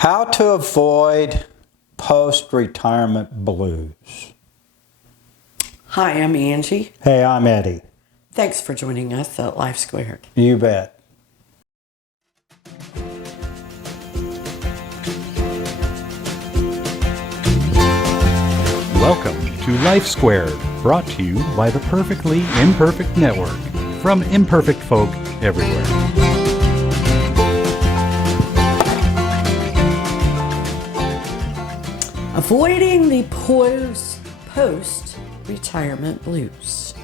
How to avoid post-retirement blues. Hi, I'm Angie. Hey, I'm Eddie. Thanks for joining us at Life Squared. You bet. Welcome to Life Squared, brought to you by the Perfectly Imperfect Network, from imperfect folk everywhere. Avoiding the post-retirement blues.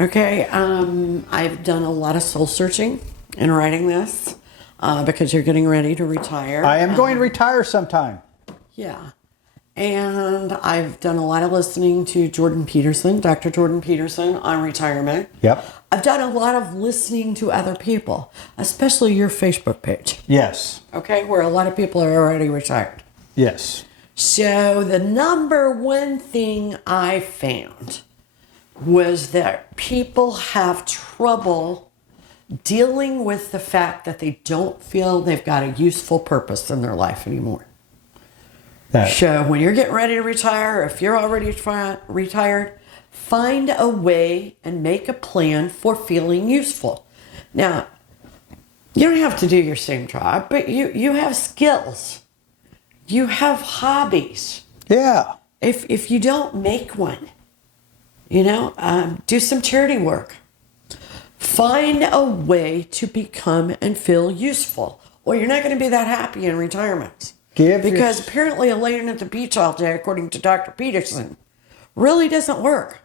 Okay, I've done a lot of soul searching in writing this because you're getting ready to retire. I am going to retire sometime. Yeah. And I've done a lot of listening to Jordan Peterson, Dr. Jordan Peterson, on retirement. Yep. I've done a lot of listening to other people, especially your Facebook page. Yes. Okay, where a lot of people are already retired. Yes. So the number one thing I found was that people have trouble dealing with the fact that they don't feel they've got a useful purpose in their life anymore. So when you're getting ready to retire, if you're already retired, find a way and make a plan for feeling useful. Now, you don't have to do your same job, but you have skills. You have hobbies. Yeah. If you don't make one, do some charity work. Find a way to become and feel useful, or you're not going to be that happy in retirement. Because apparently laying at the beach all day, according to Dr. Peterson, really doesn't work.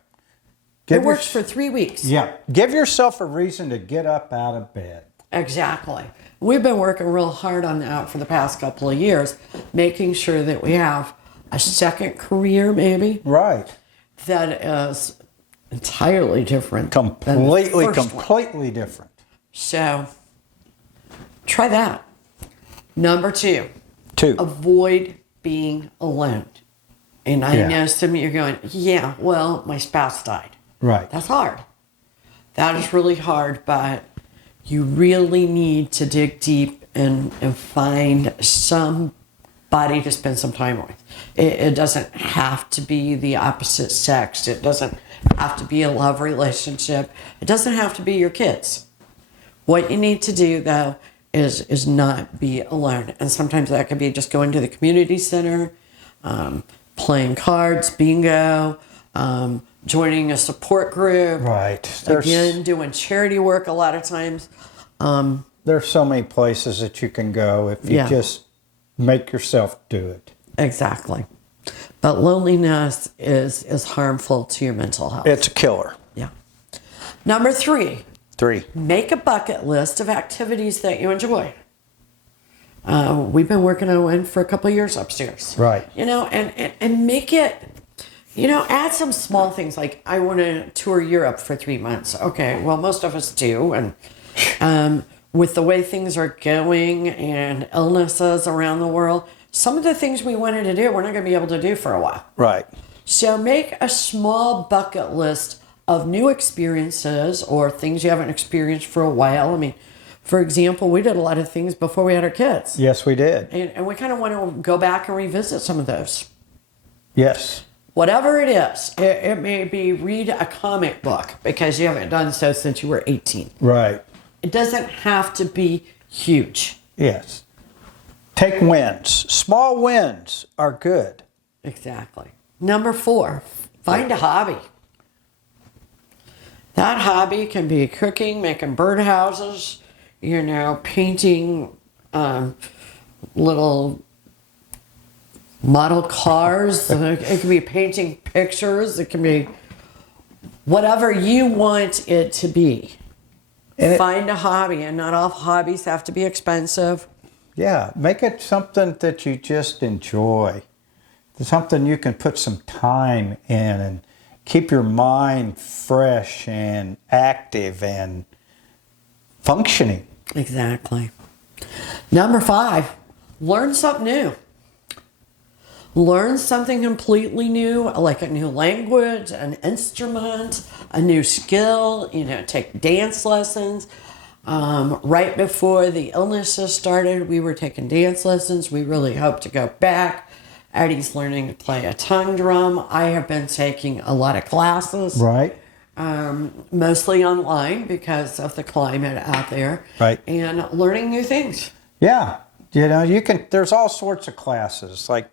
It works for 3 weeks. Yeah. Give yourself a reason to get up out of bed. Exactly. We've been working real hard on that for the past couple of years, making sure that we have a second career, maybe. Right. That is entirely different. Completely different. So, try that. Number two. Avoid being alone. And I know some of you are going, yeah, well, my spouse died. Right. That's hard. That is really hard, but you really need to dig deep and find somebody to spend some time with. It doesn't have to be the opposite sex. It doesn't have to be a love relationship. It doesn't have to be your kids. What you need to do, though, is not be alone. And sometimes that could be just going to the community center, playing cards, bingo, joining a support group. Right. Again, doing charity work a lot of times. There's so many places that you can go if you just make yourself do it. Exactly. But loneliness is harmful to your mental health. It's a killer. Yeah. Number three. 3. Make a bucket list of activities that you enjoy. We've been working on one for a couple of years upstairs. Right. And make it, add some small things like I want to tour Europe for 3 months. Okay, well, most of us do. And with the way things are going and illnesses around the world, some of the things we wanted to do, we're not going to be able to do for a while. Right. So make a small bucket list of new experiences or things you haven't experienced for a while. I mean, for example, we did a lot of things before we had our kids. Yes, we did. And we kind of want to go back and revisit some of those. Yes. Whatever it is, it may be read a comic book because you haven't done so since you were 18. Right. It doesn't have to be huge. Yes. Take wins. Small wins are good. Exactly. Number 4, find a hobby. That hobby can be cooking, making birdhouses, painting little model cars. It can be painting pictures. It can be whatever you want it to be. Find a hobby, and not all hobbies have to be expensive. Yeah, make it something that you just enjoy. Something you can put some time in and keep your mind fresh and active and functioning. Exactly. Number 5, learn something new. Learn something completely new, like a new language, an instrument, a new skill, take dance lessons. Right before the illnesses started, we were taking dance lessons. We really hope to go back. Eddie's learning to play a tongue drum. I have been taking a lot of classes. Right. Mostly online because of the climate out there. Right. And learning new things. Yeah. There's all sorts of classes. Like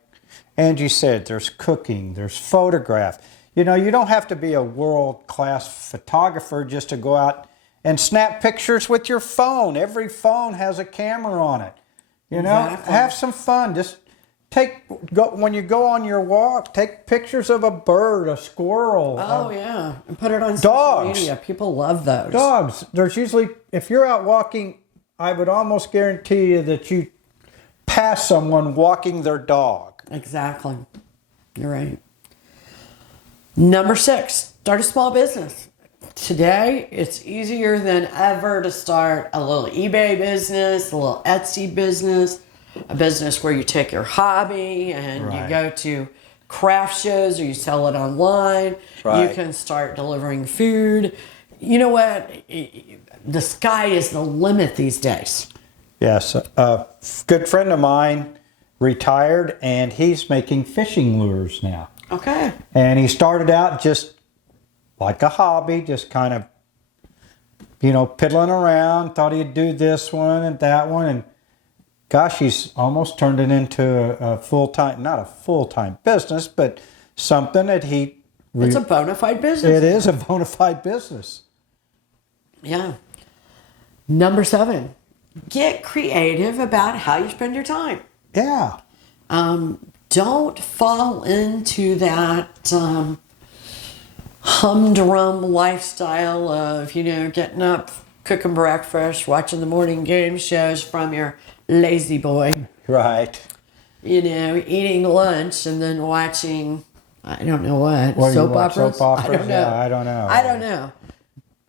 Angie said, there's cooking, there's photograph. You don't have to be a world-class photographer just to go out and snap pictures with your phone. Every phone has a camera on it. Exactly. Have some fun. Just when you go on your walk, take pictures of a bird, a squirrel. Oh, yeah. And put it on dogs. social media. People love those. Dogs. There's usually, if you're out walking, I would almost guarantee you that you pass someone walking their dog. Exactly. You're right. Number 6, start a small business. Today, it's easier than ever to start a little eBay business, a little Etsy business, a business where you take your hobby and Right. you go to craft shows or you sell it online. Right. You can start delivering food. You know what? The sky is the limit these days. Yes. A good friend of mine retired, and he's making fishing lures now. Okay. And he started out just like a hobby, just kind of, piddling around, thought he'd do this one and that one. And gosh, he's almost turned it into a full-time, not a full-time business, but something that It's a bona fide business. It is a bona fide business. Yeah. Number 7, get creative about how you spend your time. Yeah. Don't fall into that humdrum lifestyle of, getting up, cooking breakfast, watching the morning game shows from your lazy boy. Right. Eating lunch and then watching, I don't know what What do you soap watch, operas? soap operas? I don't know. Yeah, I don't know. I don't know.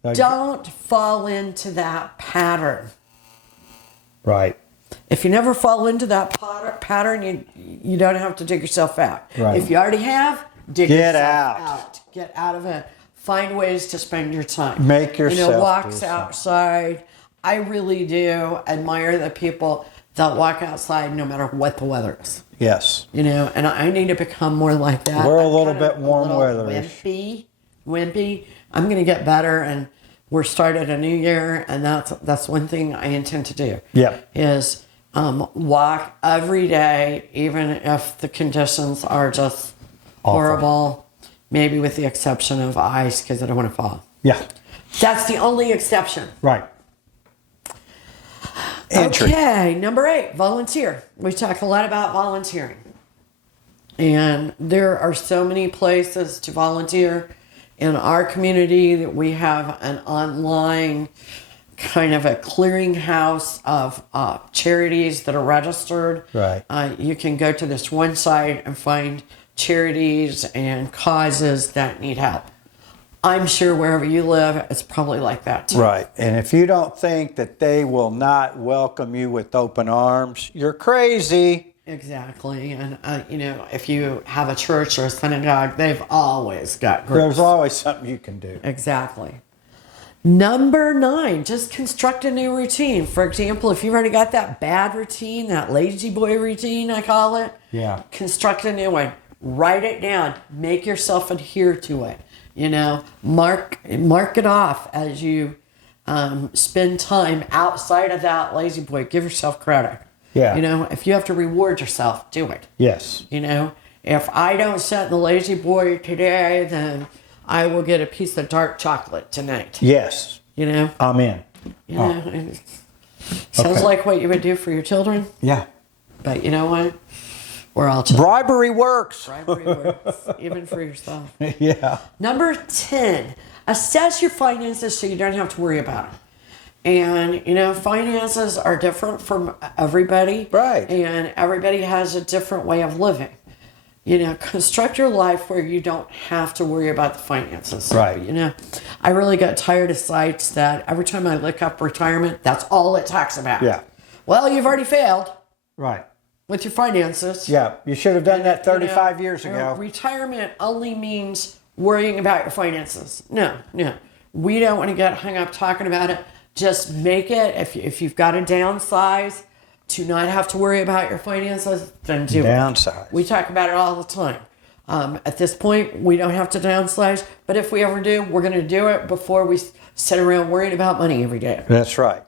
Like- Don't fall into that pattern. Right. If you never fall into that pattern, you don't have to dig yourself out. Right. If you already have, dig Get yourself out. Get out of it. Find ways to spend your time. Make yourself do walks something. outside. I really do admire the people that walk outside no matter what the weather is. Yes. And I need to become more like that. We're a I'm little kind of bit warm a little weatherish. Wimpy. I'm going to get better, and we're started a new year, and that's one thing I intend to do. Yeah. Is walk every day, even if the conditions are just Awful. horrible, maybe with the exception of ice because I don't want to fall. Yeah. That's the only exception. Right. Entry. Okay, number 8, volunteer. We talk a lot about volunteering. And there are so many places to volunteer. In our community, that we have an online kind of a clearinghouse of charities that are registered. Right. You can go to this one site and find charities and causes that need help. I'm sure wherever you live, it's probably like that too. Right. And if you don't think that they will not welcome you with open arms, you're crazy. Exactly. And, if you have a church or a synagogue, they've always got groups. There's always something you can do. Exactly. Number 9, just construct a new routine. For example, if you've already got that bad routine, that lazy boy routine, I call it. Yeah. Construct a new one. Write it down. Make yourself adhere to it. Mark it off as you spend time outside of that lazy boy. Give yourself credit. Yeah. If you have to reward yourself, do it. Yes. If I don't set the lazy boy today, then I will get a piece of dark chocolate tonight. Yes. I'm in. It sounds Okay. like what you would do for your children, Yeah. but you know what? We're all children. Bribery works. Bribery works, even for yourself. Yeah. Number 10, assess your finances so you don't have to worry about them. And, finances are different from everybody. Right. And everybody has a different way of living. Construct your life where you don't have to worry about the finances. Right. I really got tired of sites that every time I look up retirement, that's all it talks about. Yeah. Well, you've already failed Right. with your finances. Yeah. You should have done that 35 years ago. Retirement only means worrying about your finances. No. We don't want to get hung up talking about it. Just make it, if you've got to downsize to not have to worry about your finances, then do Downsize. it. We talk about it all the time. At this point, we don't have to downsize, but if we ever do, we're going to do it before we sit around worrying about money every day. That's right.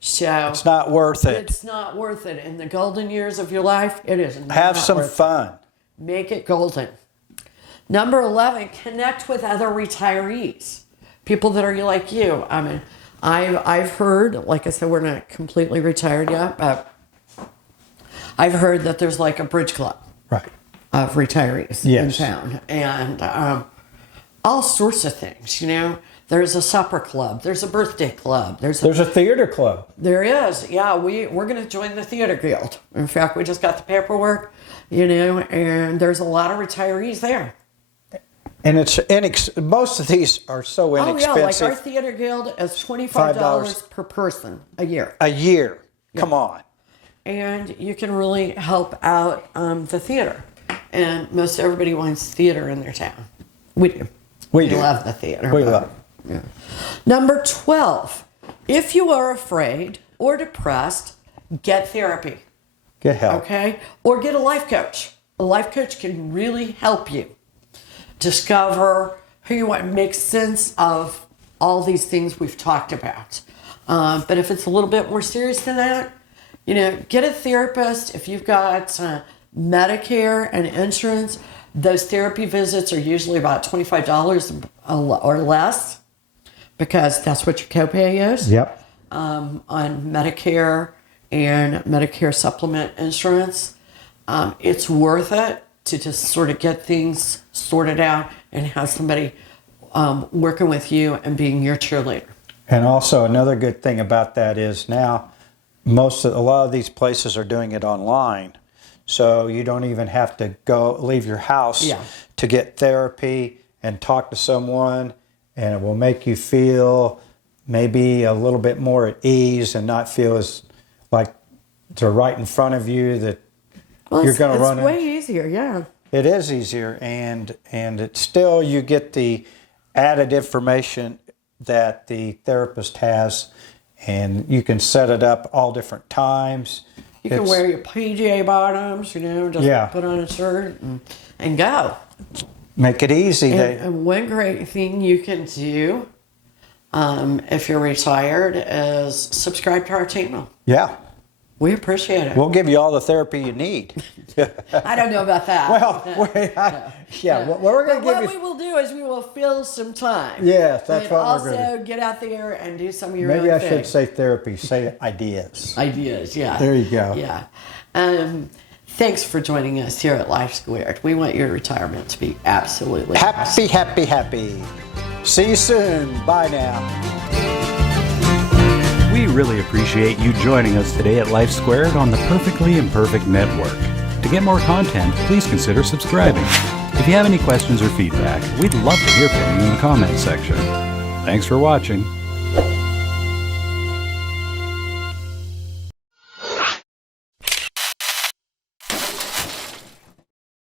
So It's not worth it. It's not worth it. In the golden years of your life, it is not Have some worth it. fun. Make it golden. Number 11, connect with other retirees. People that are like you. I mean, I've heard, like I said, we're not completely retired yet, but I've heard that there's like a bridge club Right. of retirees Yes. in town. And all sorts of things, you know. There's a supper club. There's a birthday club. There's a theater club. There is. Yeah, we're going to join the theater guild. In fact, we just got the paperwork, you know, and there's a lot of retirees there. And it's most of these are so Oh, inexpensive. yeah, like our theater guild is $25 per person a year. A year. Come on. And you can really help out the theater. And most everybody wants theater in their town. We do. We do. love the theater. We love it. Yeah. Number 12, if you are afraid or depressed, get therapy. Get help. Okay? Or get a life coach. A life coach can really help you discover who you want, make sense of all these things we've talked about. But if it's a little bit more serious than that, you know, get a therapist. If you've got Medicare and insurance, those therapy visits are usually about $25 or less because that's what your copay is. Yep. On Medicare and Medicare supplement insurance. It's worth it to just sort of get things sorted out and have somebody working with you and being your cheerleader. And also another good thing about that is now a lot of these places are doing it online. So you don't even have to leave your house to get therapy and talk to someone, and it will make you feel maybe a little bit more at ease and not feel as like they're right in front of you that you're going to run It's way easier, yeah. It is easier, and it's still, you get the added information that the therapist has, and you can set it up all different times. You can wear your PJ bottoms, you know, just put on a shirt and go. Make it easy. And one great thing you can do if you're retired is subscribe to our channel. Yeah. We appreciate it. We'll give you all the therapy you need. I don't know about that. Well, we're going to give what you... we will do is we will fill some time. Yes, that's but what we're going to do. also get out there and do some of your own Maybe I thing. should say therapy. Say ideas. Ideas, yeah. There you go. Yeah. Thanks for joining us here at Life Squared. We want your retirement to be absolutely Happy, happy, happy. See you soon. Bye now. We really appreciate you joining us today at Life Squared on the Perfectly Imperfect Network. To get more content, please consider subscribing. If you have any questions or feedback, we'd love to hear from you in the comments section. Thanks for watching.